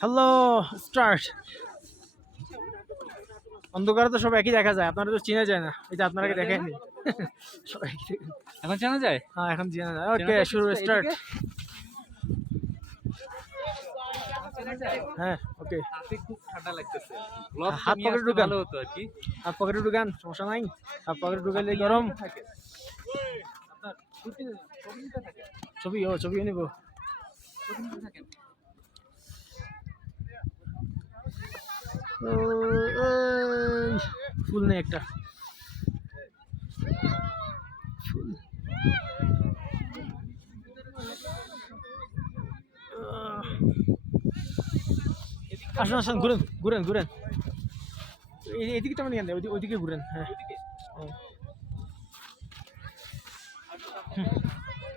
Hello start. অন্ধকারে তো সব একই দেখা যায়, আপনারা তো চেনা যায় না, এই যে আপনারা দেখেননি। সব একই এখন চেনা যায়? হ্যাঁ এখন চেনা যায়। ওকে শুরু স্টার্ট। হ্যাঁ ওকে। হাতে খুব ঠান্ডা লাগতেছে। গ্লাভস হাত নিয়ে পকেটে আসলে ঢুকান, ভালো হতো আর কি। হাত পকেটে ঢুকান, সমস্যা নাই। হাত পকেটে ঢুকাইলে গরম। আপনার ছবি থাকে। ছবিও নিব। থাকেন। ফুল নেই একটা ফুল। আসুন আসুন, ঘুরেন ঘুরেন ঘুরেন, এদিকে তো নিয়ে নেই, ওইদিকে ঘুরেন। হ্যাঁ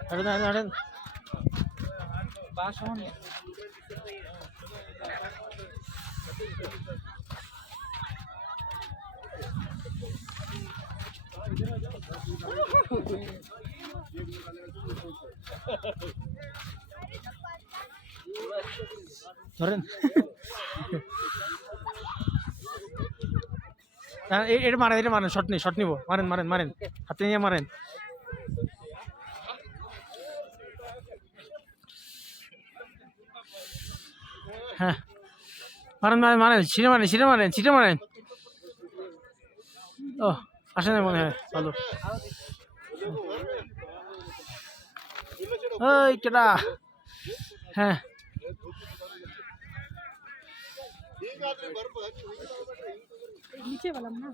হাঁটেন হাঁটেন হাঁটেন। পা সমান। ধরেন। এটা মারেন, এটা মারেন, শট নিব, মারেন মারেন মারেন, হাতে নিয়ে মারেন। হ্যাঁ মারেন মারেন মারেন, ছিটে মারেন। ও আসে না মনে হয়, ভালো। ওই কেটা। হ্যাঁ নিচে বললাম না।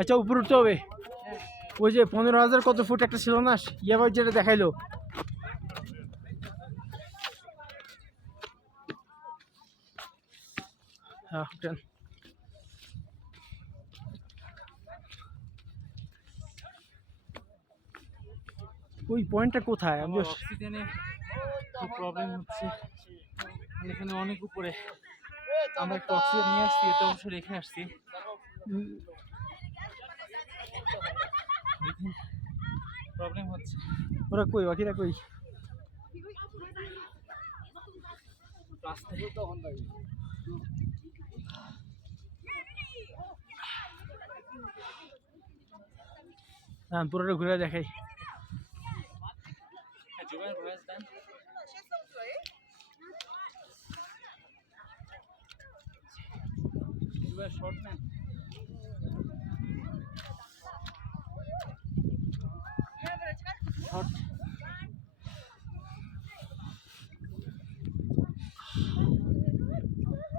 আচ্ছা উপরে উঠতে হবে। ওই যে 15,000 কত ফুট একটা ছিল না, ইয়াবার যেটা দেখাইলো। হ্যাঁ উঠেন। ওই পয়েন্টটা কোথায়? আমি অক্সিজেনে খুব প্রবলেম হচ্ছে। এখানে অনেক উপরে। আমরা একটু অক্সিজেন নিয়ে আসছি, এটা অবশ্য রেখে আসছি। প্রবলেম হচ্ছে। ওরা কই, বাকিরা কই? হ্যাঁ পুরোটা ঘুরে দেখাই। শর্ট নেন।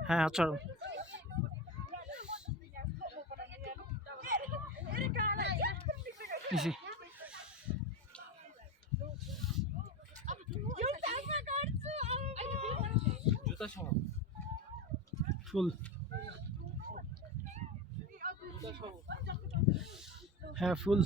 হ্যাঁ আচ্ছা ইসি জুতা সহ। ফুল। হ্যাঁ ফুল।